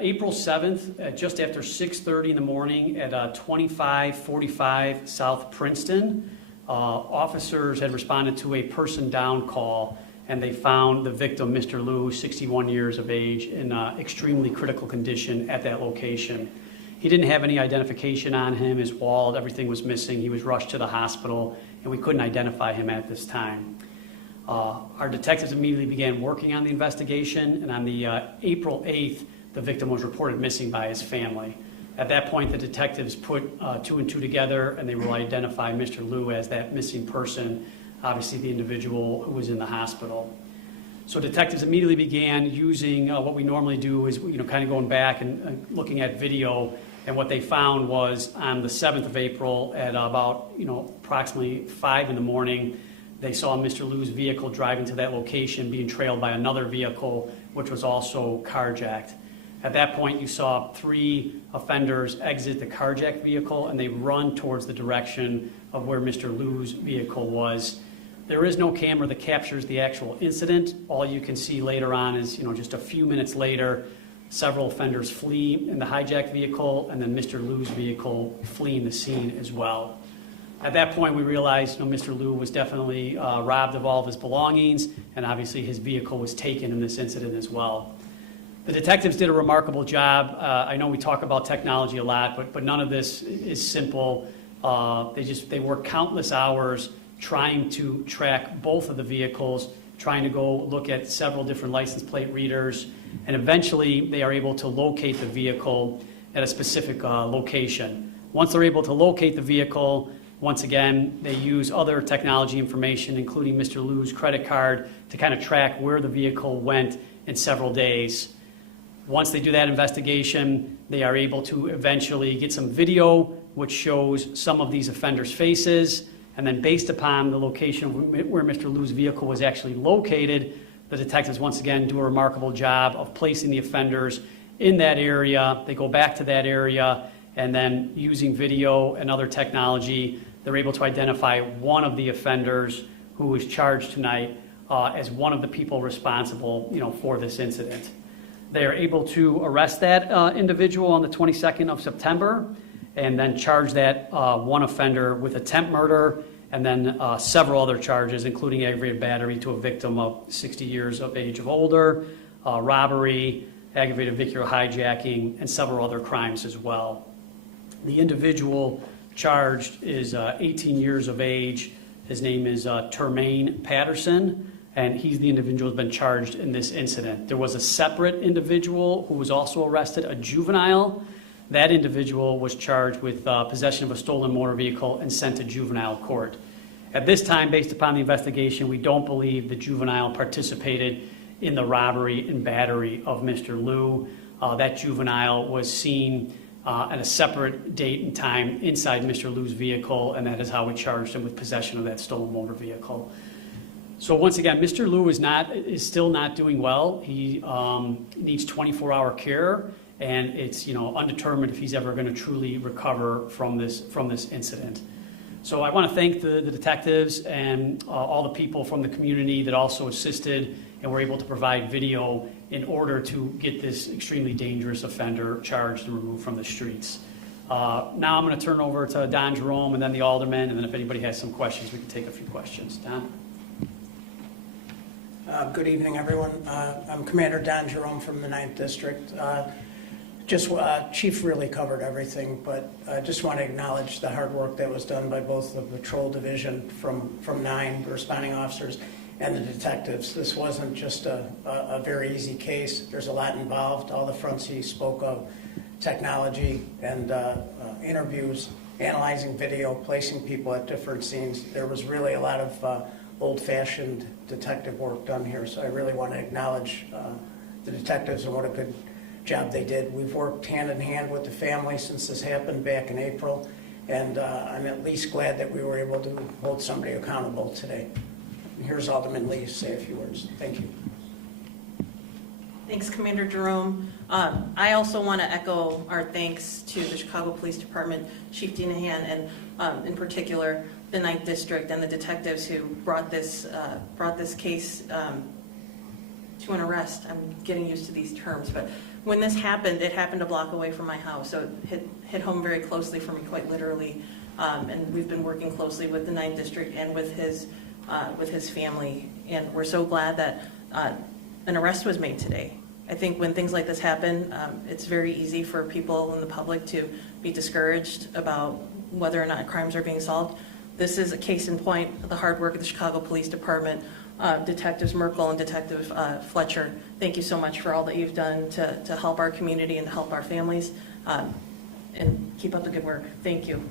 April 7th, just after 6:30 in the morning at 2545 South Princeton, officers had responded to a person down call, and they found the victim, Mr. Liu, 61 years of age, in extremely critical condition at that location. He didn't have any identification on him. His wallet, everything was missing. He was rushed to the hospital, and we couldn't identify him at this time. Our detectives immediately began working on the investigation, and on the April 8th, the victim was reported missing by his family. At that point, the detectives put two and two together, and they will identify Mr. Liu as that missing person, obviously the individual who was in the hospital. So detectives immediately began using what we normally do is, kind of going back and looking at video, and what they found was on the 7th of April at about, approximately 5 in the morning, they saw Mr. Liu's vehicle driving to that location being trailed by another vehicle, which was also carjacked. At that point, you saw 3 offenders exit the carjacked vehicle, and they run towards the direction of where Mr. Liu's vehicle was. There is no camera that captures the actual incident. All you can see later on is, just a few minutes later, several offenders flee in the hijacked vehicle, and then Mr. Liu's vehicle fleeing the scene as well. At that point, we realized, Mr. Liu was definitely robbed of all of his belongings, and obviously his vehicle was taken in this incident as well. The detectives did a remarkable job. I know we talk about technology a lot, but none of this is simple. They worked countless hours trying to track both of the vehicles, trying to go look at several different license plate readers, and eventually they are able to locate the vehicle at a specific location. Once they're able to locate the vehicle, once again, they use other technology information, including Mr. Liu's credit card, to kind of track where the vehicle went in several days. Once they do that investigation, they are able to eventually get some video which shows some of these offenders' faces, and then based upon the location where Mr. Liu's vehicle was actually located, the detectives once again do a remarkable job of placing the offenders in that area. They go back to that area, and then using video and other technology, they're able to identify one of the offenders who was charged tonight as one of the people responsible, for this incident. They are able to arrest that individual on the 22nd of September, and then charge that one offender with attempt murder, and then several other charges, including aggravated battery to a victim of 60 years of age or older, robbery, aggravated vehicular hijacking, and several other crimes as well. The individual charged is 18 years of age. His name is Termaine Patterson, and he's the individual who's been charged in this incident. There was a separate individual who was also arrested, a juvenile. That individual was charged with possession of a stolen motor vehicle and sent to juvenile court. At this time, based upon the investigation, we don't believe the juvenile participated in the robbery and battery of Mr. Liu. That juvenile was seen at a separate date and time inside Mr. Liu's vehicle, and that is how we charged him with possession of that stolen motor vehicle. So once again, Mr. Liu is still not doing well. He needs 24-hour care, and it's undetermined if he's ever going to truly recover from this incident. So I want to thank the detectives and all the people from the community that also assisted and were able to provide video in order to get this extremely dangerous offender charged and removed from the streets. Now I'm going to turn over to Don Jerome and then the alderman, and then if anybody has some questions, we can take a few questions. Don? Good evening, everyone. I'm Commander Don Jerome from the 9th District. Chief really covered everything, but I just want to acknowledge the hard work that was done by both the patrol division from 9, the responding officers, and the detectives. This wasn't just a very easy case. There's a lot involved. All the fronts he spoke of, technology and interviews, analyzing video, placing people at different scenes. There was really a lot of old-fashioned detective work done here, so I really want to acknowledge the detectives and what a good job they did. We've worked hand in hand with the family since this happened back in April, and I'm at least glad that we were able to hold somebody accountable today. And here's Alderman Lee to say a few words. Thank you. Thanks, Commander Jerome. I also want to echo our thanks to the Chicago Police Department, Chief Dinahan, and in particular the 9th District and the detectives who brought this case to an arrest. I'm getting used to these terms, but when this happened, it happened a block away from my house, so it hit home very closely for me, quite literally. And we've been working closely with the 9th District and with his family, and we're so glad that an arrest was made today. I think when things like this happen, it's very easy for people in the public to be discouraged about whether or not crimes are being solved. This is a case in point, the hard work of the Chicago Police Department, Detectives Merkel and Detective Fletcher. Thank you so much for all that you've done to help our community and to help our families, and keep up the good work. Thank you.